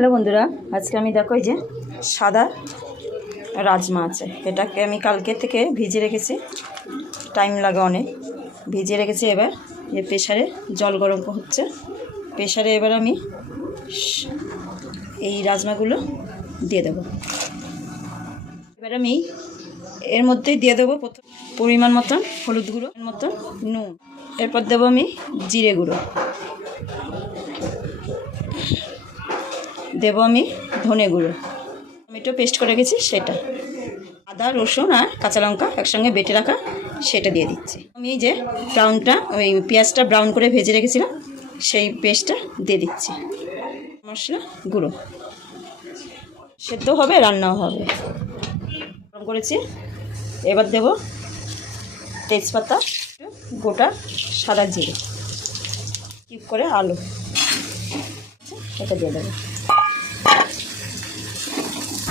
Hello বন্ধুরা, আজকে আমি দেখো এই যে সাদা রাজমা আছে, এটাকে আমি কালকে থেকে ভিজিয়ে রেখেছি, টাইম লাগে অনেক, ভিজিয়ে রেখেছি। এবার যে প্রেসারে জল গরম হচ্ছে, প্রেসারে এবার আমি এই রাজমাগুলো দিয়ে দেবো। এবার আমি এর মধ্যে দিয়ে দেবো প্রথম পরিমাণ মতন হলুদ গুঁড়ো, মতন নুন, এরপর দেবো আমি জিরে গুঁড়ো, দেবো আমি ধনে গুঁড়ো, টমেটো পেস্ট করে রেখেছি সেটা, আদা রসুন আর কাঁচা লঙ্কা একসঙ্গে বেটে রাখা সেটা দিয়ে দিচ্ছি। আমি যে ওই পেঁয়াজটা ব্রাউন করে ভেজে রেখেছিলাম সেই পেস্টটা দিয়ে দিচ্ছি। মশলা গুঁড়ো সেদ্ধ হবে, রান্নাও হবে, গরম করেছি। এবার দেব তেজপাতা, গোটা সাদা জিরে, কিউব করে আলু, এটা দিয়ে দেবো।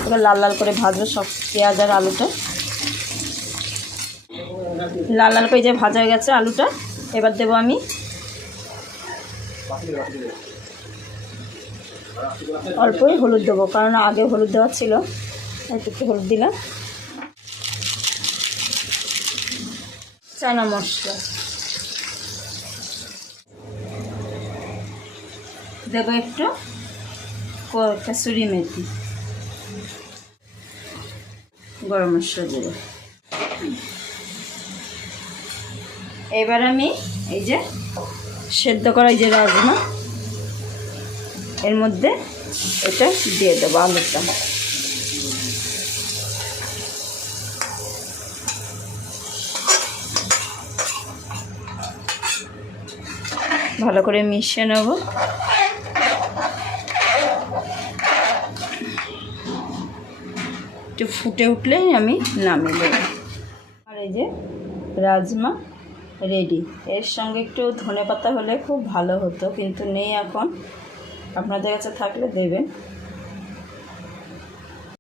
এবার লাল লাল করে ভাজবো সব পেঁয়াজ আর আলুটা, লাল লাল করে যে ভাজা হয়ে গেছে আলুটা। এবার দেবো আমি অল্পই হলুদ দেবো, কারণ আগে হলুদ দেওয়া ছিল, একটু হলুদ দিলাম। চানা মশলা দেবো, একটু কাসুরি মেথি, গরম মশলা দেবো। এবার আমি এই যে সেদ্ধ করা এই যে রাজমা এর মধ্যে এটা দিয়ে দেবো, আলুটা। ভালো করে মিশিয়ে নেব। একটু ফুটে উঠলেই আমি নামিয়ে দেবো। আর এই যে রাজমা রেডি। এর সঙ্গে একটু ধনেপাতা হলে খুব ভালো হতো, কিন্তু নেই এখন, আপনাদের কাছে থাকলে দেবেন।